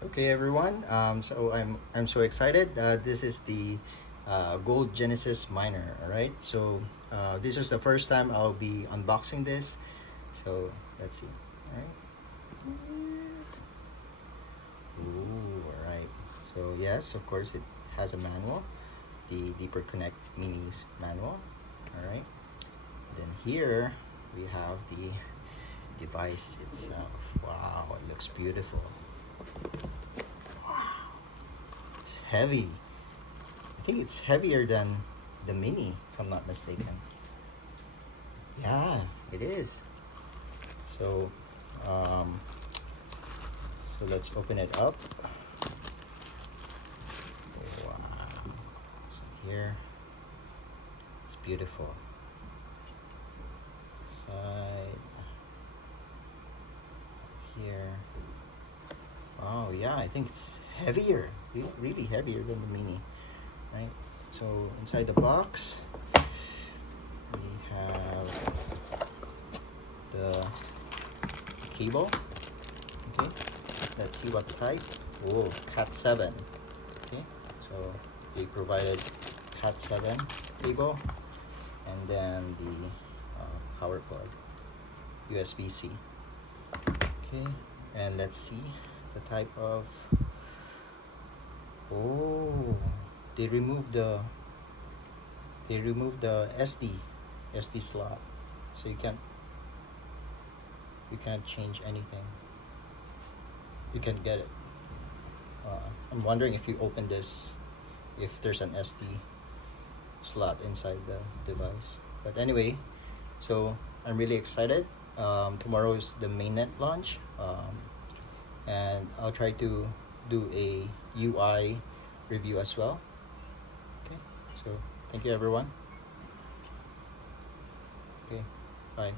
Okay, everyone. So I'm so excited. This is the Gold Genesis Miner. All right. So this is the first time I'll be unboxing this. So let's see. All right. Ooh. All right. So yes, of course, it has a manual, the Deeper Connect Minis manual. All right. Then here we have the device itself. Wow, it looks beautiful. It's heavy. I think it's heavier than the Mini, if I'm not mistaken. Yeah, it is. So, um, so let's open it up. Wow. So here, it's beautiful. Side here. Oh yeah, I think it's heavier. Really heavier than the Mini, right? So inside the box, we have the cable. Okay, let's see what type. Oh, Cat 7. Okay, so they provided Cat 7 cable, and then the power plug, USB-C. Okay, and let's see the type of. Oh, they removed the SD slot, so you can't change anything. You can get it. I'm wondering if you open this, if there's an SD slot inside the device. But anyway, so I'm really excited. Tomorrow is the mainnet launch, and I'll try to do a UI review as well. Okay, so thank you everyone. Okay, bye.